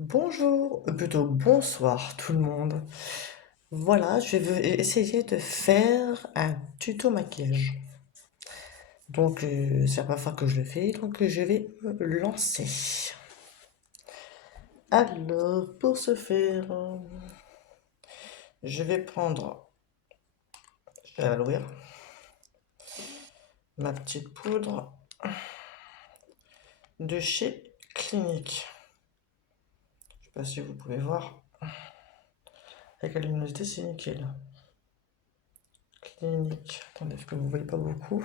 Bonjour, plutôt bonsoir tout le monde. Voilà, je vais essayer de faire un tuto maquillage. Donc, c'est la première fois que je le fais, donc je vais me lancer. Alors, pour ce faire, je vais prendre, je vais l'ouvrir, ma petite poudre de chez Clinique. Je sais pas si vous pouvez voir, avec la luminosité, c'est nickel. Clinique, attendez, est-ce que vous voyez pas beaucoup?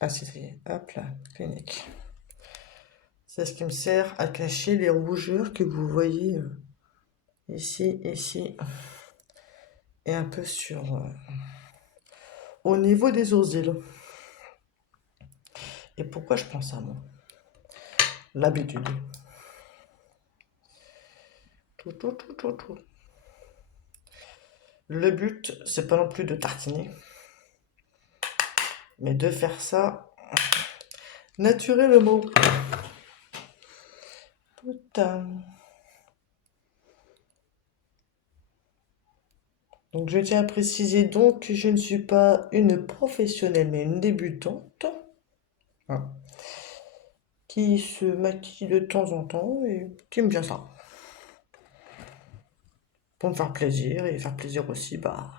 Ah si, ça y est, hop là, Clinique. C'est ce qui me sert à cacher les rougeurs que vous voyez ici, ici, et un peu au niveau des sourcils. Et pourquoi je prends ça, moi? L'habitude. Tout. Le but, c'est pas non plus de tartiner, mais de faire ça naturellement. Putain. Donc je tiens à préciser donc que je ne suis pas une professionnelle, mais une débutante, hein, qui se maquille de temps en temps et qui aime bien ça. Pour me faire plaisir et faire plaisir aussi bah,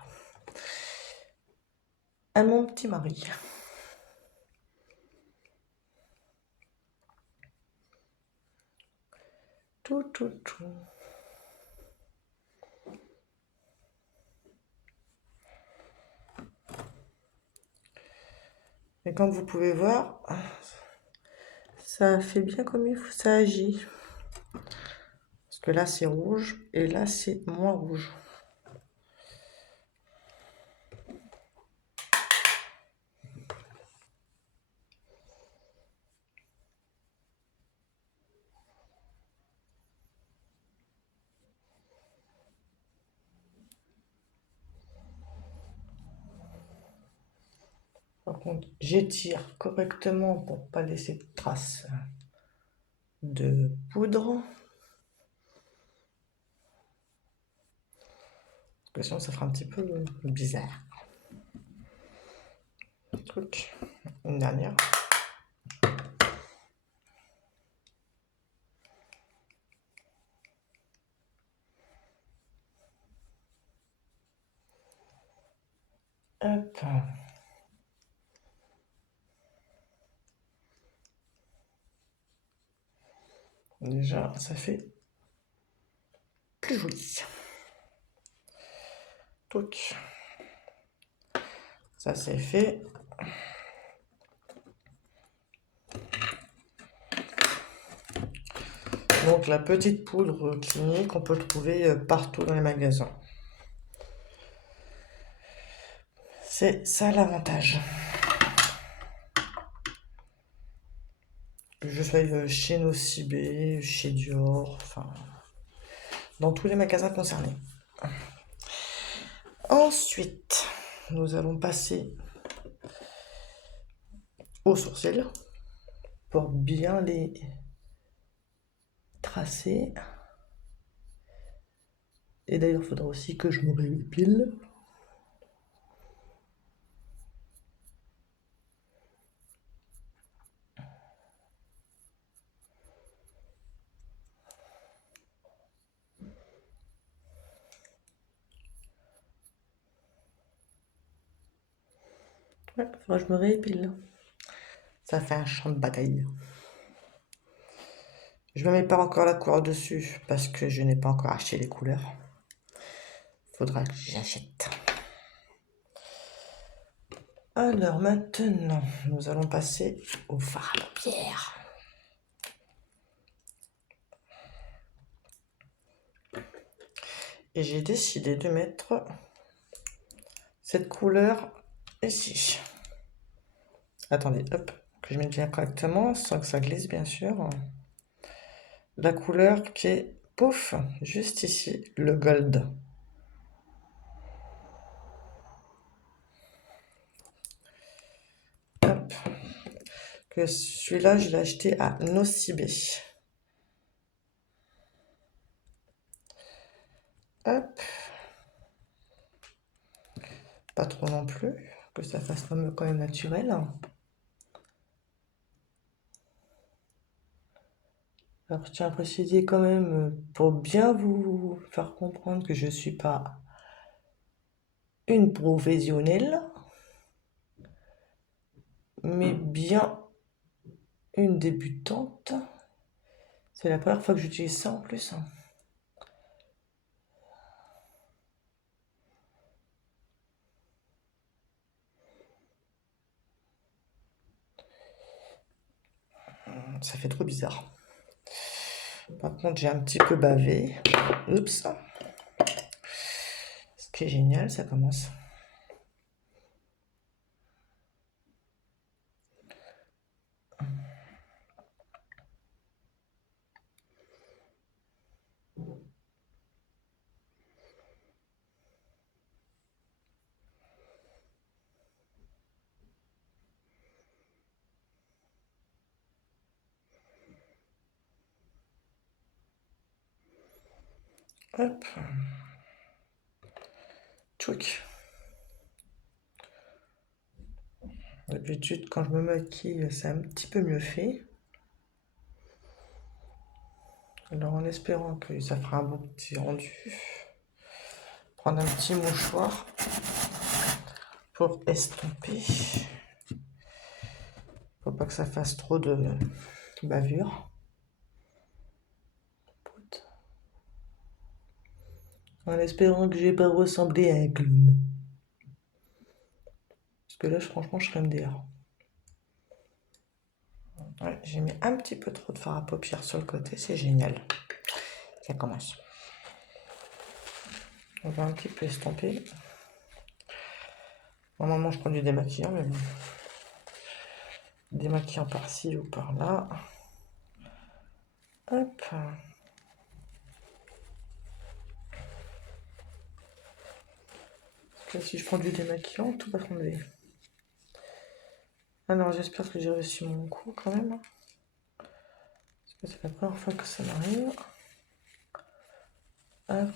à mon petit mari. Tout. Et comme vous pouvez voir, ça fait bien comme il faut, ça agit. Parce que là c'est rouge et là c'est moins rouge. Par contre, j'étire correctement pour pas laisser de traces de poudre. Parce que sinon ça fera un petit peu bizarre. Truc. Une dernière. Hop. Déjà, ça fait plus joli. Truc. Ça c'est fait. Donc la petite poudre Clinique, on peut le trouver partout dans les magasins. C'est ça l'avantage. Que je sois chez Nocibé, chez Dior, enfin, dans tous les magasins concernés. Ensuite, nous allons passer aux sourcils pour bien les tracer. Et d'ailleurs, il faudra aussi que je me réépile. Ouais, faudra que je me réépile. Ça fait un champ de bataille. Je ne mets pas encore la couleur dessus parce que je n'ai pas encore acheté les couleurs. Faudra que j'achète. Alors maintenant, nous allons passer au fard à paupières. Et j'ai décidé de mettre cette couleur ici. Attendez, hop, que je mette bien correctement sans que ça glisse bien sûr. La couleur qui est pouf, juste ici, le gold. Hop. Que celui-là, je l'ai acheté à Nocibé. Hop. Pas trop non plus, que ça fasse quand même naturel. Alors, je tiens à préciser quand même, pour bien vous faire comprendre que je ne suis pas une professionnelle, mais bien une débutante. C'est la première fois que j'utilise ça en plus. Ça fait trop bizarre. Par contre, j'ai un petit peu bavé. Oups. Ce qui est génial, ça commence. Hop. Tchouc. D'habitude, quand je me maquille, c'est un petit peu mieux fait. Alors, en espérant que ça fera un bon petit rendu, prendre un petit mouchoir pour estomper. Faut pas que ça fasse trop de bavure. En espérant que je vais pas ressembler à un clown. Parce que là, franchement, je serais MDR. Ouais, j'ai mis un petit peu trop de fard à paupières sur le côté, c'est génial. Ça commence. On va un petit peu estomper. Normalement, je prends du démaquillant, mais bon. Démaquillant par-ci ou par-là. Hop. Là, si je prends du démaquillant, tout va tomber. Alors, j'espère que j'ai réussi mon coup quand même. Parce que c'est la première fois que ça m'arrive. Hop.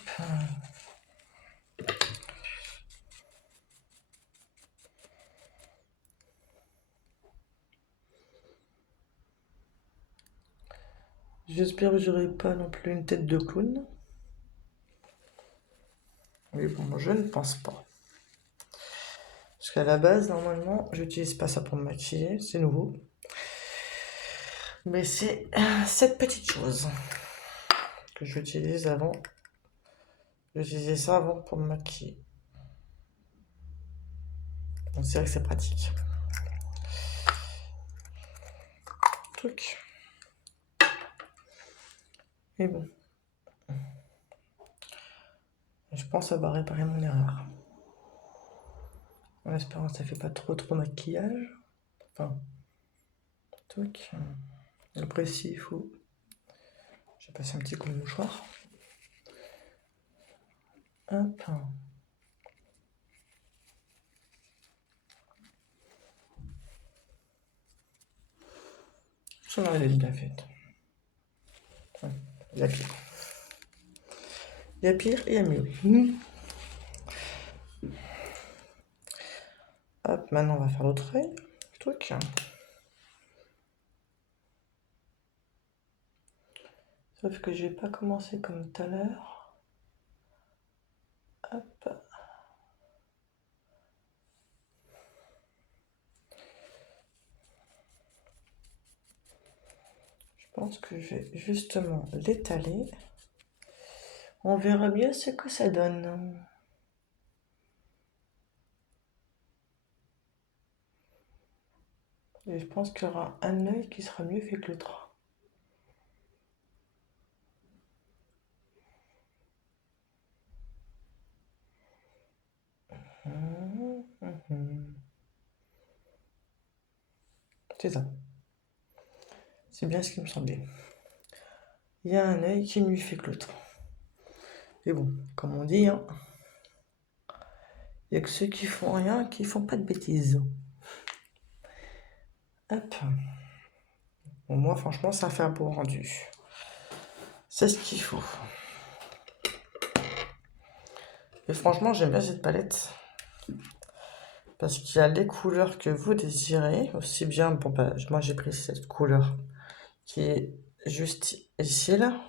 J'espère que j'aurai pas non plus une tête de clown. Mais bon, je ne pense pas. Parce qu'à la base, normalement, j'utilise pas ça pour me maquiller, c'est nouveau. Mais c'est cette petite chose que j'utilise avant. J'utilisais ça avant pour me maquiller. Donc c'est vrai que c'est pratique. Truc. Mais bon. Je pense avoir réparé mon erreur. En espérant que ça fait pas trop maquillage. Enfin, truc. Après, si il faut. Je vais passer un petit coup de mouchoir. Hop. Ça va, elle est bien faite. Ouais, il y a pire. Il y a pire et il y a mieux. Hop, maintenant on va faire l'autre œil. Truc. Sauf que je vais pas commencer comme tout à l'heure. Hop. Je pense que je vais justement l'étaler. On verra bien ce que ça donne. Et je pense qu'il y aura un œil qui sera mieux fait que l'autre. C'est ça. C'est bien ce qui me semblait. Il y a un œil qui est mieux fait que l'autre. Et bon, comme on dit, hein, il n'y a que ceux qui font rien qui font pas de bêtises. Hop. Bon, moi, franchement, ça fait un beau rendu. C'est ce qu'il faut. Et franchement, j'aime bien cette palette. Parce qu'il y a les couleurs que vous désirez. Aussi bien, bon bah, moi j'ai pris cette couleur qui est juste ici là.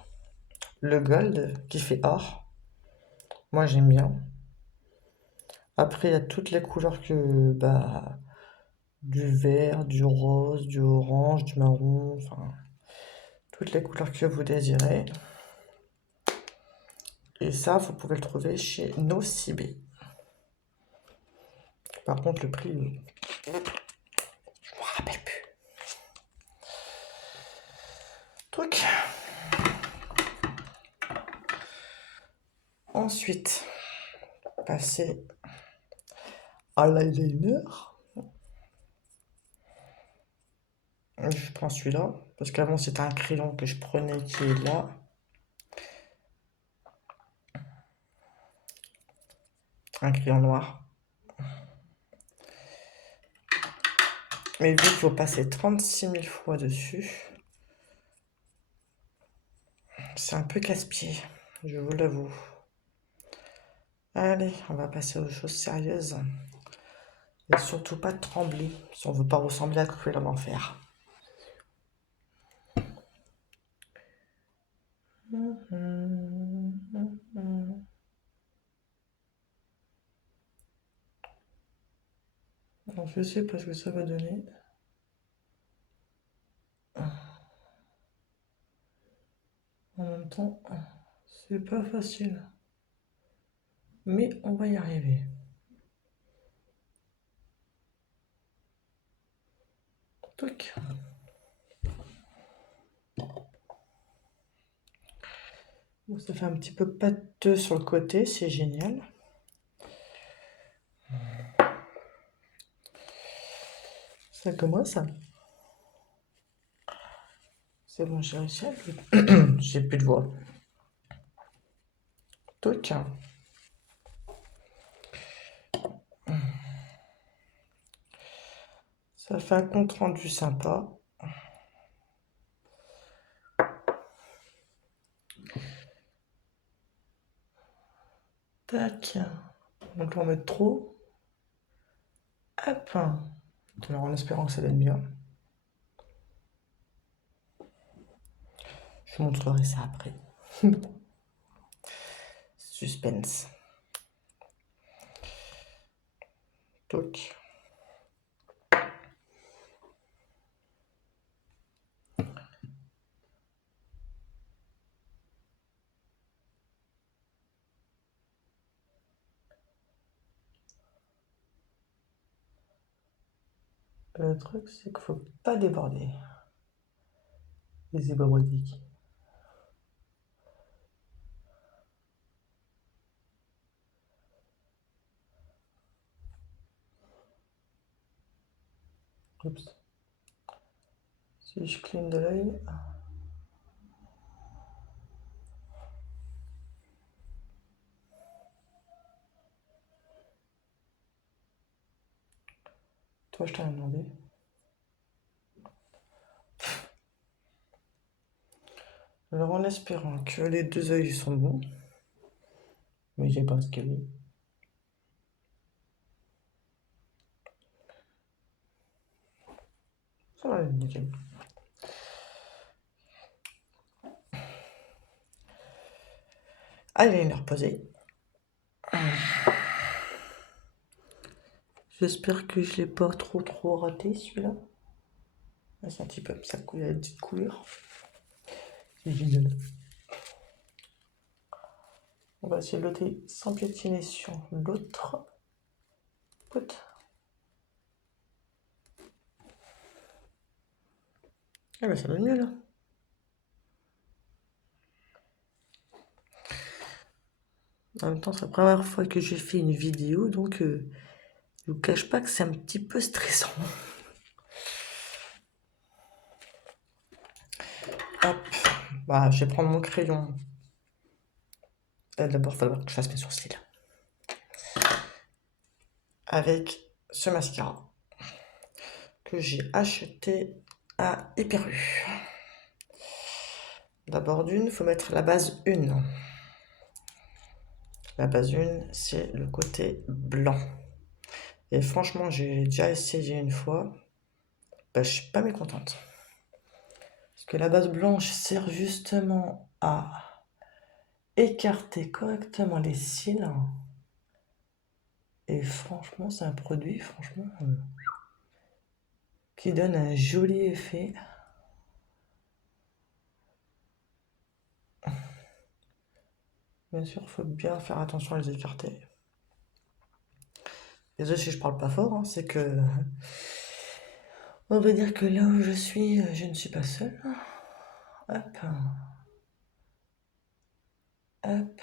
Le gold qui fait or. Moi j'aime bien. Après, il y a toutes les couleurs que, bah, du vert, du rose, du orange, du marron, enfin, toutes les couleurs que vous désirez. Et ça, vous pouvez le trouver chez Nocibé. Par contre, le prix, je me rappelle plus. Truc. Ensuite, passer à l'eyeliner. Je prends celui-là, parce qu'avant c'était un crayon que je prenais qui est là. Un crayon noir. Mais vu qu'il faut passer 36 000 fois dessus, c'est un peu casse-pied, je vous l'avoue. Allez, on va passer aux choses sérieuses. Et surtout pas trembler, si on veut pas ressembler à Cruella d'Enfer. Alors, je sais pas ce que ça va donner. En même temps, c'est pas facile. Mais on va y arriver. Toc. Bon, ça fait un petit peu pâteux sur le côté, c'est génial. Ça commence. C'est bon, j'ai réussi à le... J'ai plus de voix. Toc. Ça fait un compte rendu sympa. Tac. Donc là, on va mettre trop. Hop. Alors, en espérant que ça donne bien. Je vous montrerai ça après. Suspense. Toc. Le truc, c'est qu'il faut pas déborder. Les ébabouadiques. Oups. Si je cligne de l'œil. Toi, je t'en ai demandé. Alors, en espérant que les deux œils sont bons. Mais j'ai pas ce qu'il y a. Ça va être nickel. Eyeliner posé. J'espère que je l'ai pas trop raté celui-là. Ah, c'est un petit peu ça, il y a une petite couleur. C'est génial. On va essayer de l'ôter sans piétiner sur l'autre. Écoute. Ah bah ça donne mieux là. En même temps, c'est la première fois que j'ai fait une vidéo, donc je vous cache pas que c'est un petit peu stressant. Hop, bah je vais prendre mon crayon. D'abord, il va falloir que je fasse mes sourcils. Avec ce mascara que j'ai acheté à Hyper U. D'abord d'une, il faut mettre la base 1. La base 1, c'est le côté blanc. Et franchement, j'ai déjà essayé une fois. Bah, je suis pas mécontente. Parce que la base blanche sert justement à écarter correctement les cils. Et franchement, c'est un produit, franchement, qui donne un joli effet. Bien sûr, il faut bien faire attention à les écarter. Désolé si je parle pas fort, hein, c'est que on va dire que là où je suis, je ne suis pas seule. Hop, hop.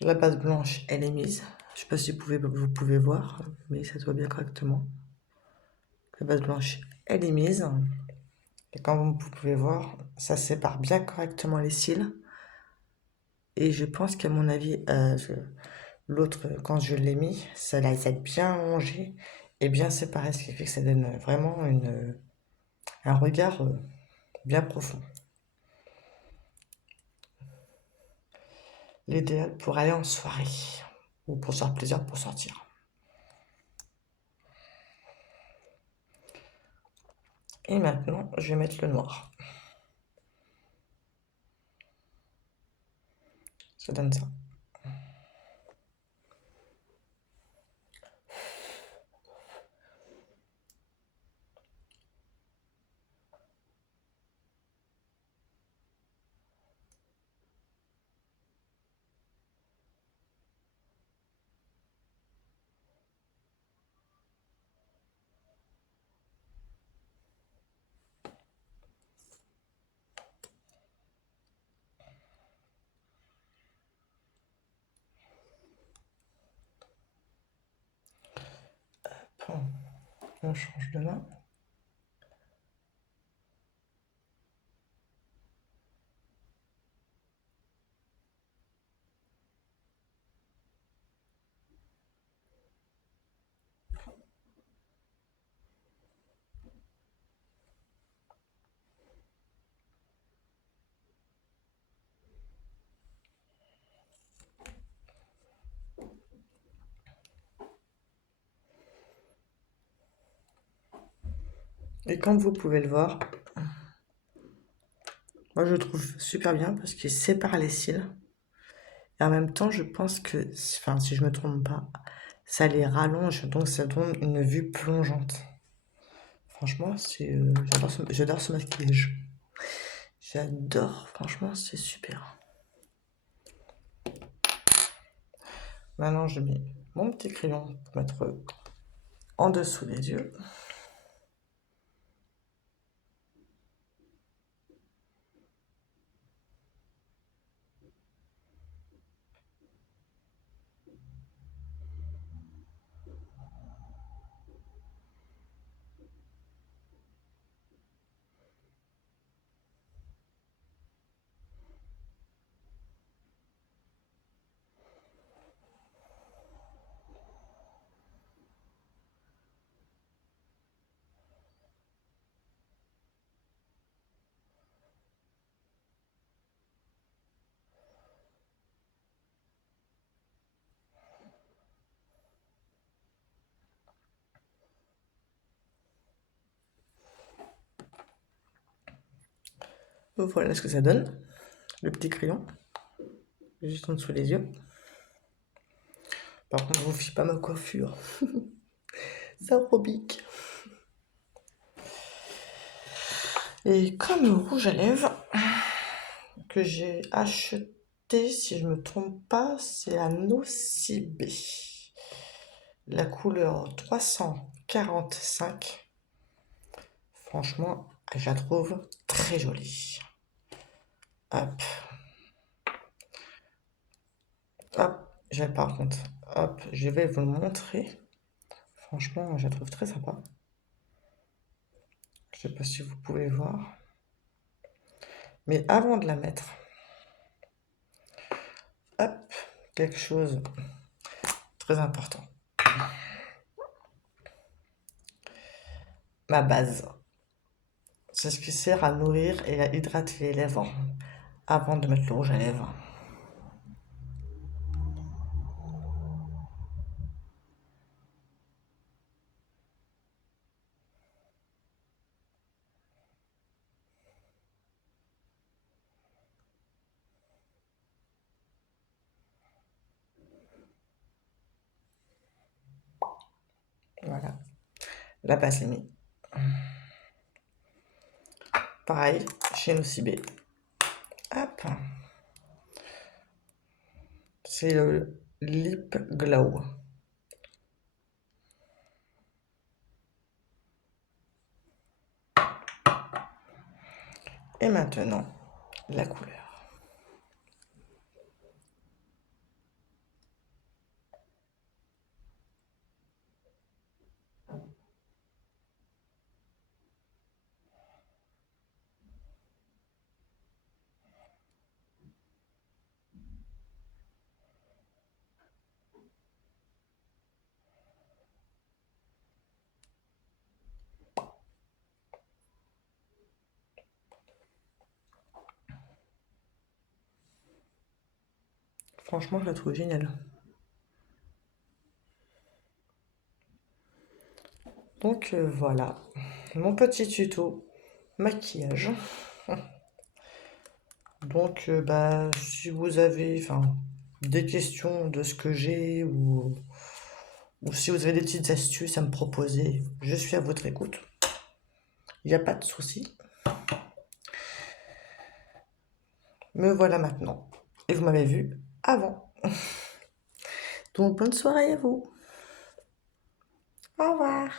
La base blanche, elle est mise. Je sais pas si vous pouvez voir, mais ça se voit bien correctement. La base blanche, elle est mise. Et comme vous pouvez voir, ça sépare bien correctement les cils. Et je pense qu'à mon avis, l'autre, quand je l'ai mis, ça les a bien rangés et bien séparés, ce qui fait que ça donne vraiment un regard bien profond. L'idéal pour aller en soirée ou pour se faire plaisir pour sortir. Et maintenant, je vais mettre le noir. Ça donne ça. Bon, on change de main. Et comme vous pouvez le voir, moi je le trouve super bien parce qu'il sépare les cils. Et en même temps, je pense que, enfin, si je me trompe pas, ça les rallonge, donc ça donne une vue plongeante. Franchement, j'adore ce maquillage. J'adore, franchement, c'est super. Maintenant, je mets mon petit crayon pour mettre en dessous des yeux. Voilà ce que ça donne, le petit crayon, juste en dessous des yeux. Par contre, je vous fiez pas ma coiffure. Ça rebique. Et comme le rouge à lèvres que j'ai acheté, si je me trompe pas, c'est la Nocibé. La couleur 345. Franchement, je la trouve très jolie. Hop, hop, par contre, hop, je vais vous le montrer. Franchement, je la trouve très sympa. Je sais pas si vous pouvez voir. Mais avant de la mettre, hop, quelque chose de très important. Ma base. C'est ce qui sert à nourrir et à hydrater les lèvres avant de mettre le rouge à lèvres. Voilà, la base est mise. Pareil, chez Nocibé. Hop, c'est le Lip Glow. Et maintenant, la couleur. Franchement, je la trouve géniale. Donc voilà, mon petit tuto maquillage. Donc bah si vous avez des questions de ce que j'ai ou si vous avez des petites astuces à me proposer, je suis à votre écoute. Il n'y a pas de souci. Me voilà maintenant. Et vous m'avez vu avant. Donc bonne soirée à vous. Au revoir.